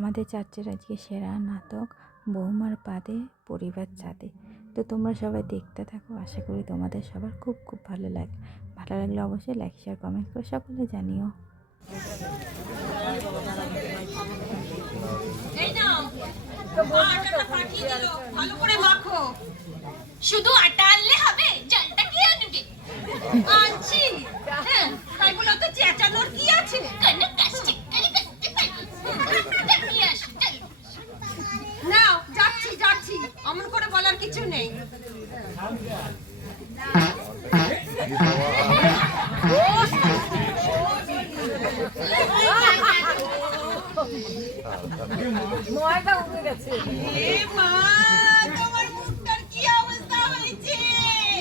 আমাদের চার্চের আজকে সেরা নাটক বৌমার পাদে পরিবার চাঁদে। তো তোমরা সবাই দেখতে থাকো, আশা করি তোমাদের সবার খুব খুব ভালো লাগে। ভালো লাগলে অবশ্যই লাইক শেয়ার কমেন্ট করে সকলে জানিও। ভালো করে মাখো। শুধু আটা আনলে হবে? জলটা কি আনবে? আনছি। হ্যাঁ, তাই বলো তো চেঁচানোর কি আছে? কেন কাশছে? নাও, যাচ্ছি যাচ্ছি, অমন করে বলার কিছু নেই। ময়দা উঠে গেছে। এ মা, তোমার মুখটার কি অবস্থা হয়েছে?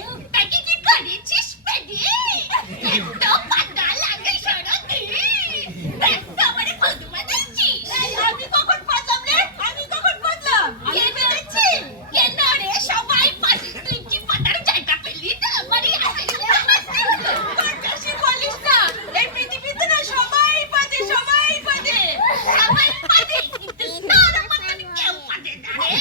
মুখটা কি যে করেছিস পেডি? এত পাতা লাগে সরতি। এত আমারে ফদুমা দিচ্ছিস? আমি কখন পাতলাম রে? আমি কখন পাতলাম? আমি পেরেছি? কেন রে সবাই পাতি, তুই কি পাতার জায়গা পেলি না? আমারই আছে। তোর বেশি বলিস না। এই পৃথিবীতে না সবাই পাতে, সবাই পাতে। সবাই পাতে, কিন্তু তোর মতন কেউ পাতে না রে।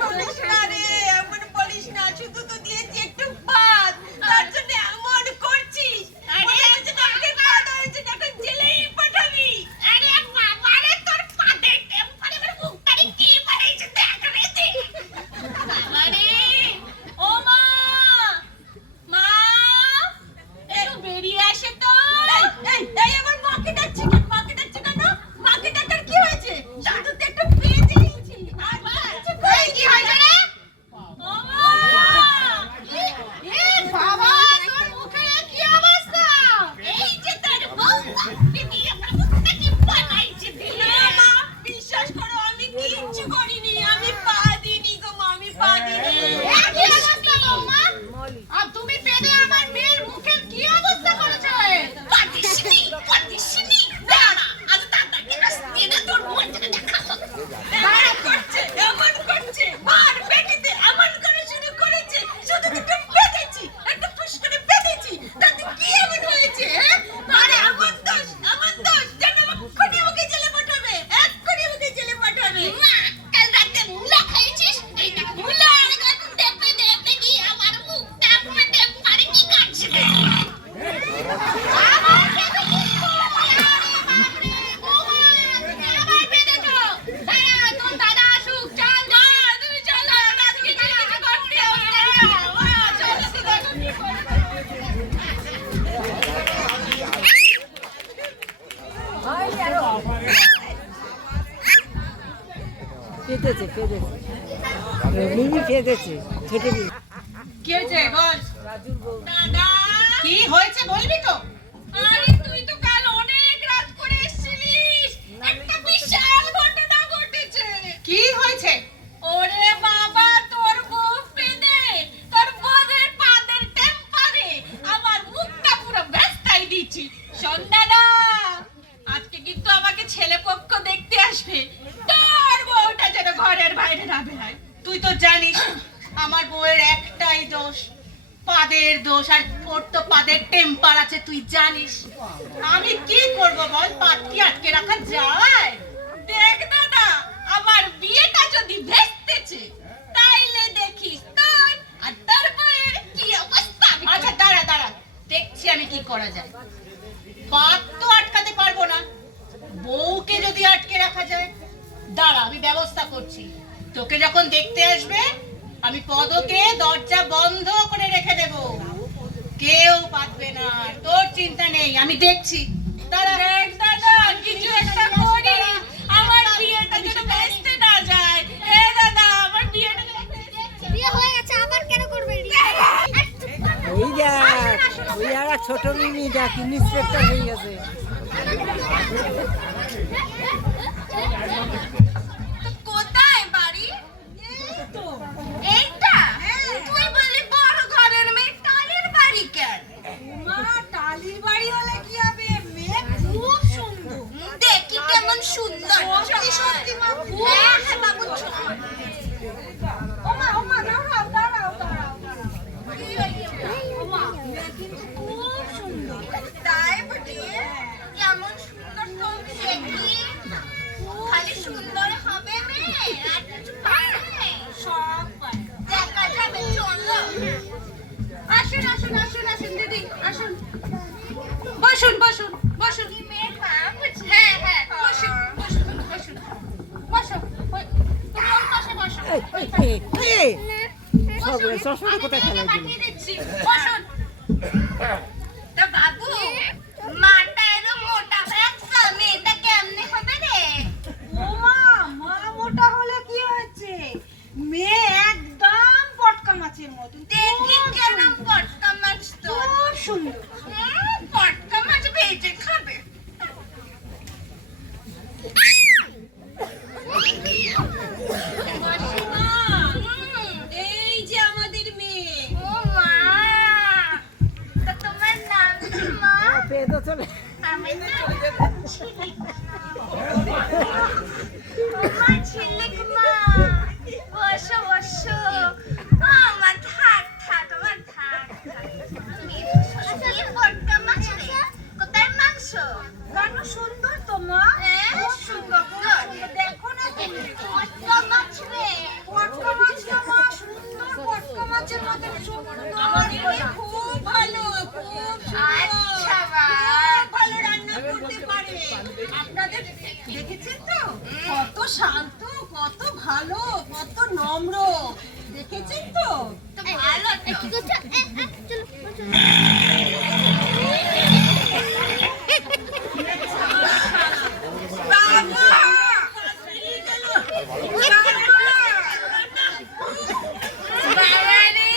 বলিস না রে, এমন বলিস না। শুধু তো দিয়েছি একটু ভাত, তার জন্য এমন করছিস। আরে নাকের পাত হয়েছে, এখন জেলেই পাঠাবি। আরে বাবা রে, তোর পাতে টেম্পারে আমার মুখটারে কি বাড়াইছে দেখ রে দেখ। বাবা রে, ও মা, মা, একটু বেরিয়ে আসে তো। এই আমার মাকে ডাকছি কেন? মাকে ডাকছি কেন? মাকে ডাকার কি হয়েছে? শুধু তো একটু ভেজেছি। আর কিছু কই, কি হয়েছে রে? ও মা, এ বাবা, তোর মুখে কি অবস্থা? এই যে তোর বউটা, দিদি আমার মুখটা কি বানাইছে দিলে? মা, বিশ্বাস করো আমি কিচ্ছু করিনি। আমি পা দিইনি গো মা, আমি পা দিইনি। কি অবস্থা বৌমা? আর তুমি পেদে আমার মেয়ের মুখে কি অবস্থা করেছো? পাতিসনি, পাতিসনি। দাঁড়া, আজ দাদাকে রাস্তিয়ে না তোর মুখটা দেখাবো। এমন করছে, এমন করছে। মার পেটিতে এমন করে শুরু করেছে। শুধু দুটো বেঁধেছি, একটা ফুস করে বেঁধেছি। তাতে কি এমন হয়েছে? আরে আমার দোষ, আমার দোষ। যেন এক্ষুনি আমাকে জেলে পাঠাবে, এক্ষুনি আমাকে জেলে পাঠাবে। মা, কাল রাতে মুলা খাইছিস? এই দেখ মুলা। দেখবে দেখবে কি আমার মুখটা ফুটে পারে কি কাটছে? আমার কেন দাদা আসুক, চল না, তুমি চলো, আজকে কিছু করতে হবে না। চলো তো দেখো কি করে। পেতেছে মিমি পেতেছে ছোট মিমি। কি হয়েছে বল? দাদা, কি হয়েছে বলবি তো? আরে তুই তো কাল অনেক রাত করে এসেছিলিস। একটা বিশাল ঘটনা ঘটেছে। কি হয়েছে? ওরে বাবা, তোর বউ পেদে, তোর বউয়ের পাদের টেম্পারে আমার মুখটা পুরো ভেস্তাই দিচ্ছি। শোন দাদা, আজকে কিন্তু আমাকে ছেলে পক্ষ দেখতে আসবে। তোর বউটা যেন ঘরের বাইরে না বেরায়। তুই তো জানিস আমার বউয়ের একটাই দোষ, পাদের দোষ। আর ওর তো পাদের টেম্পার আছে, তুই জানিস। আমি কি করব বল? পাদ কি আটকে রাখা যায়? দেখ দাদা, আমার বিয়েটা যদি ভেস্তেছে, তাইলে দেখিস তোর আর তোর বউয়ের কি অবস্থা। আচ্ছা দাঁড়া দাঁড়া, দেখছি আমি কি করা যায়। পাদ তো আটকাতে পারবো না, বউকে যদি আটকে রাখা যায়, দাঁড়া আমি ব্যবস্থা করছি। তোকে যখন দেখতে আসবে, আমি পদকে দরজা বন্ধ করে রেখে দেব, কেউ পাতবে না। তোর চিন্তা নেই, আমি দেখছি। দাঁড়া। দেখ দাদা, কিছু একটা করি, আমার বিয়েটা যেন ভেস্তে না যায়। এ দাদা, আমার বিয়েটা বিয়ে হয়ে গেছে, আবার কেন করবে? ওই দেখ, ওই আর ছোট মিমি দেখ ইন্সপেক্টর হয়ে গেছে। কোথায় বাড়ি? এইটা? তুই বললি বড় ঘরের মেয়ে, টালির বাড়ি কেন? মা, টালির বাড়ি হলে কি হবে? মেয়ে খুব সুন্দর। দেখি কেমন সুন্দর। সত্যি সত্যি মা, হ্যাঁ হ্যাঁ বাবু, ওমা দাঁড়াও দাঁড়াও দাঁড়াও। ওমা, মেয়ে কিন্তু খুব সুন্দর। তাই বটে? কেমন সুন্দর? চশমাটা কোথায় ফেলাই দিল? পাঠিয়ে দিচ্ছি। বসুন। তা বাবু, মাটা এরম মোটা হয়ে আছে, মেয়েটা কেমনে হবে রে? ওমা, মা মোটা হলে কি হয়েছে? মেয়ে একদম পটকা মাছের মতন। দেখি কেন পটকা মাছ তো। খুব সুন্দর। পটকা মাছ ভেজে খাবে। মাসিমা, এই যে আমাদের মেয়ে। ও মা, তা তোমার নাম কি মা? পেয়ে তো চলে। আমার নাম ঝিলিক। আমার ঝিলিক মা। বসো বসো। আমার থাক থাক, আমার থাক থাক। এই পটকা মাছ রে, কোথায় মাংস? কেন সুন্দর তো মা? খুব সুন্দর, খুব সুন্দর। দেখো না তুমি। পটকা মাছ রে। পটকা মাছ না মা, সুন্দর পটকা মাছের মতন সুন্দর। আমাদের মেয়ে খুব ভালো, খুব সুন্দর। আচ্ছা মা। খুব ভালো রান্না করতে পারে। আপনাদের দেখেছেন তো? কত শান্ত, কত ভালো, কত নম্র। দেখেছেন তো? তো ভালো তো। কি করছো? চলো বাবা! বাবা রে!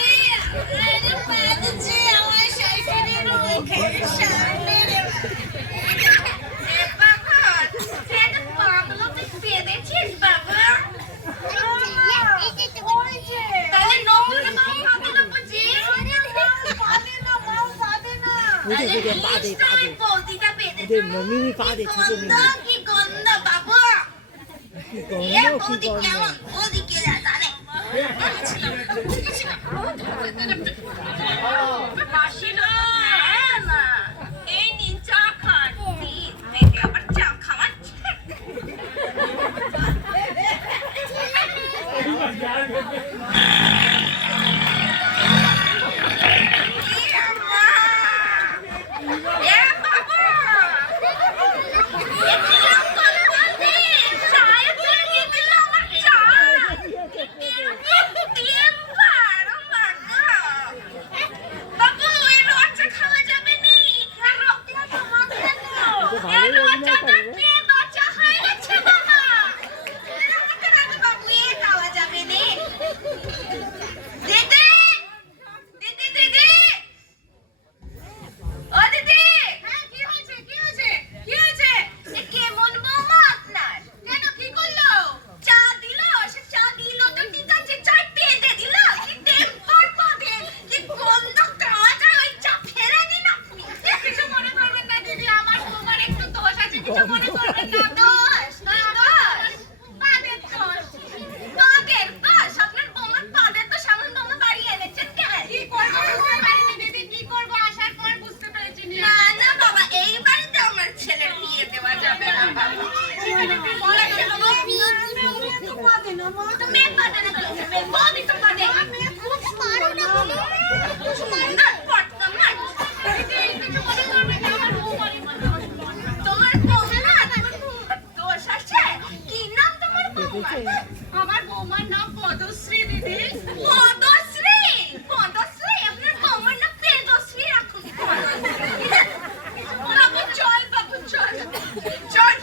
আরে বাজছে আমার শাশুড়ির মুখের সামনে রে। এ বাবা, এটা পাগলকে পেয়েছিস বাবা? তাহলে নমুনা পাগল বুঝি? তাহলে নিশ্চয়ই বৌদিটা পেয়েছে। মিমি পা দে, ছোট মিমি। কি গন্ধ বাবা! কি এ গন্ধ, কি বৌদি গন্ধ। কেমন? বৌদি কে জানে? মাসি না, হ্যাঁ না। এই নিন চা খান। পেটে আবার চা খাওয়াচ্ছে। এ মা! এ বাবা! এ কিরম করে বলছি? চায়ে ফেলে দিল আমার চা। তিনবার, ও মা গো! বাবু, এই রোজা খাওয়া যাবে নি। আর রোজা খাওয়া কেন? এই রোজাটা পেয়ে রোজা হয়ে গেছে বাবা। এরকম করে বাবু, এ খাওয়া যাবে নি। দিদি! দিদি, দিদি! ও দিদি! হ্যাঁ, কি হয়েছে? কি হয়েছে? কি হয়েছে? এ কেমন বৌমা আপনার? কেন, কি করলো? চা দিল, সে চা দিল তো ঠিক আছে, চা পেতে দিল। কি টেম্পার পাবেন, কি গন্ধ খাওয়া যায়, ওই চা ফেলে দিন আপনি। কিছু মনে করবেন না দিদি, আমার বৌমার একটু দোষ আছে, কিছু মনে করবেন না। দোষ? কি দোষ? পাদের দোষ। পাদের দোষ? আপনার বৌমার পাদের দোষ, আমার বৌমা বাড়ি এনেছেন কেন? কি করবো বুঝতে পারিনি দিদি, কি করবো আসার পর বুঝতে পেরেছি। না না বাবা, এই বাড়িতে আমার ছেলের বিয়ে দেওয়া যাবে না বাবা। তো মেয়ে পাদে না বলছে, মেয়ে বৌদি তো পাদে। মারো না বলো। সুন্দর পটকা মাছ। দিদি, কিছু মনে করবেন না, আমার বৌমারই দোষ। তোমার বৌমা না, তোমার বৌমার দোষ আছে। কি নাম তোমার বৌমার? আমার বৌমার নাম পদশ্রী দিদি। পদশ্রী? পদশ্রী? আপনার বৌমার নাম তেজশ্রী রাখুন। বাবু চল, বাবু চল। চল।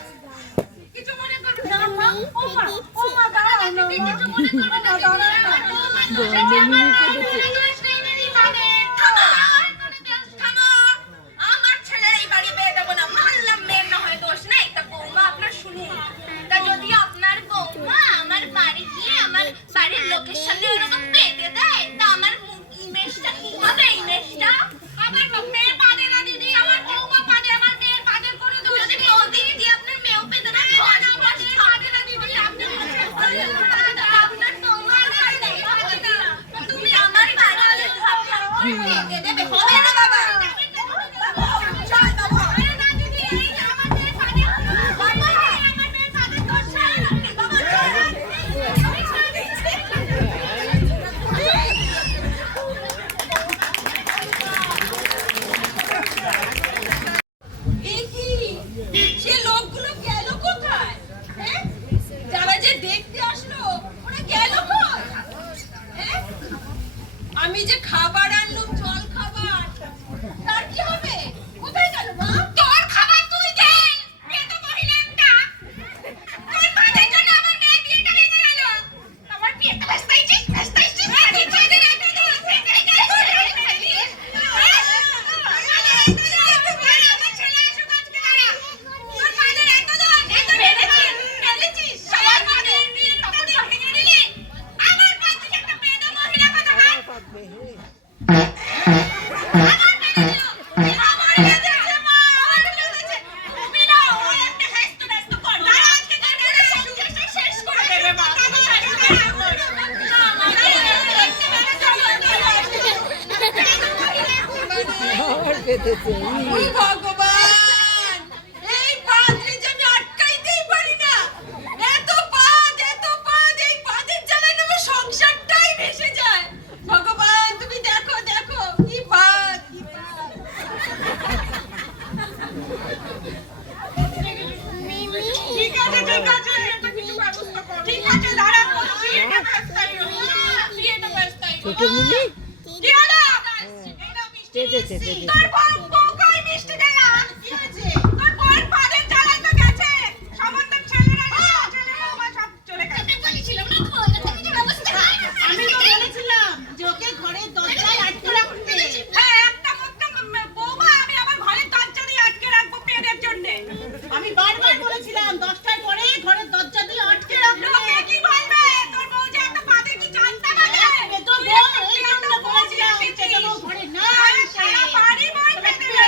কিছু মনে করবেন না মা। ও মা, ও মা, দাঁড়াও না মা। কিছু মনে করবেন না দিদি, আমার বৌমার দোষ আছে, আমার বৌমার দোষ নেই দিদি, মানে। থামো, থামো। আমার ছেলের এই বাড়ি বিয়ে দেবো না। মানলাম মেয়ের না হয় দোষ নেই, তা বৌমা আপনার শুনুন। তা যদি আপনার বৌমা আমার বাড়ি গিয়ে আমার বাড়ির লোকের সামনে ওরকম পেতে দেয়, তা আমার ইমেজটা কি হবে? ইমেজটা আমার মেয়ে পাদে না দিদি, আমার বৌমা পাদে, আমার মেয়ের পাদের কোনো দোষ নেই। যদি বৌদি দিদি আপনার মেয়েও পেতে দেয়, আমার মেয়ের পাদে না দিদি, আপনার আপনার বৌমা পাদে না। তুমি আমার বাড়ি পেতে দেবে, হবে না বাবা। চল বাবা। আরে না দিদি, এই আমার মেয়ের পাদে, বাবা, আমার মেয়ের পাদে দোষ নেই। বাবা চল। এই কি? সে লোকগুলো গেল কোথায়? হ্যাঁ? যারা যে দেখতে আসলো, ওরা গেল কোথায়? হ্যাঁ? পেতেছে ও ভগবান, এই পাদরে যে আমি আটকাইতেই পারি না। এত পাদ, এই পাদের জ্বালায় আমার সংসারটাই ভেসে যায়। ভগবান তুমি দেখো দেখো কি পাদ, কি পাদ। ঠিক আছে ঠিক আছে, এটা কিছু ব্যবস্থা করো। ঠিক আছে দাঁড়া, করছি, এটা ব্যবস্থাই হলো। এটা ব্যবস্থাই হলো। ছোট মিনি কি হলো? এটা মিষ্টি পেতেছে দিচ্ছি। পেতেছে তোর বউ কই মিষ্টি দিলাম? কি হয়েছে? তোর বউয়ের পাদের জ্বালায় তো গেছে। সমস্ত ছেলেরা ছেলে বৌমা সব চলে গেছে। আমি বলেছিলাম না তো এটা কিছু ব্যবস্থা হয় না। আমি তো বলেছিলাম যে ওকে ঘরের দরজায় আটকে রাখতে। হ্যাঁ, একটা মাত্র বৌমা আমি আমার ঘরের দরজা দিয়ে আটকে রাখবো পেটের জন্যে। আমি বারবার বলেছিলাম 10টার পরে ঘরের দরজা দিয়ে আটকে রাখতে। লোকে কি বলবে? তোর বউ যে এত পাদে কি জানতে পারে? এ তো বউ, এই জন্য বলেছিলাম যে বউ ঘরে নাই সে। সারা বাড়ি বলবে দেবে।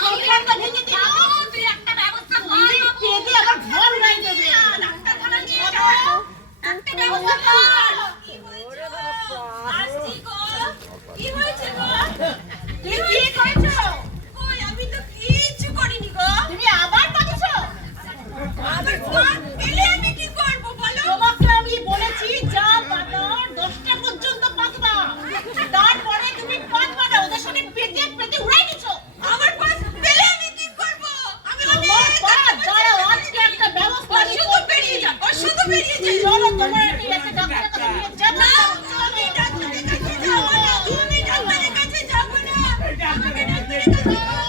সংসারটা ভেঙে দিল। তুই একটা ব্যবস্থা ওই পেটে আবার ঘর উড়াই দেবে। ডাক্তারখানা নিয়ে যাও। একটা ব্যবস্থা কর। কি হয়েছে গো? আসছি গো। কি হয়েছে গো? তুমি কি করেছো? কই আমি তো কিচ্ছু করিনি গো। তুমি আবার পাঠিয়েছো? আবার কোন এলে আমি কি করব বলো? তোমাকে আমি বলেছি যা পাতার 10টা পর্যন্ত পাতবা, তারপরে তুমি পাতবা না। ওদের সঙ্গে পেটে পেটে উড়াই দিছো। আমার পাস পেলে আমি কি করব? আমি তোমার পাত দাঁড়াও, আজকে একটা ব্যবস্থা আমি শুধু করছি। বেরিয়ে যা। ও শুধু বেরিয়ে যা। চলো তোমার আমি একটা ডাক্তারের কাছে নিয়ে যাবো। না, আমি ডাক্তারের কাছে যাব না। তুমি ডাক্তারের কাছে যাব না। আমাকে ডাক্তারের কাছে যাও।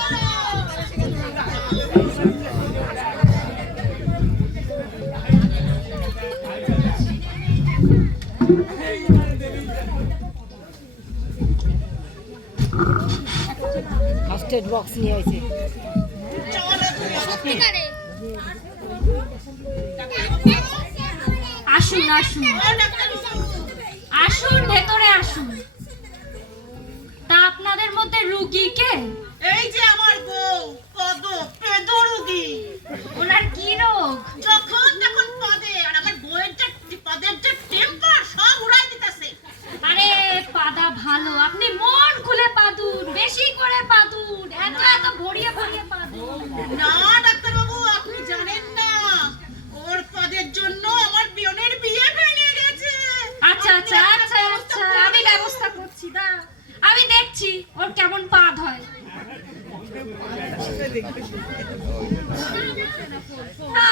ফার্স্ট এড বক্স নিয়ে আসে সত্যিকারে আসুন আসুন আসুন, ভেতরে আসুন। তা আপনাদের মধ্যে রুগী কে? এই যে আমার বউ পদ পেদরুগী, ওনার কি রোগ? যখন তখন পদে, আর আমার বউয়ের যে পদের যে টেম্পার সব উড়াই দিতেছে। আরে পাদা ভালো, আপনি মন খুলে পাদুন, বেশি করে পাদুন, এত এত ভরিয়ে ভরিয়ে পাদুন। না ডাক্তারবাবু, আপনি জানেন না ওর পদের জন্য আমার বিয়নের বিয়ে ভেঙে গেছে। আচ্ছা আচ্ছা আচ্ছা আচ্ছা, আমি ব্যবস্থা করছি, দাঁড়া আমি দেখছি ওর কেমন পাদ হয়। না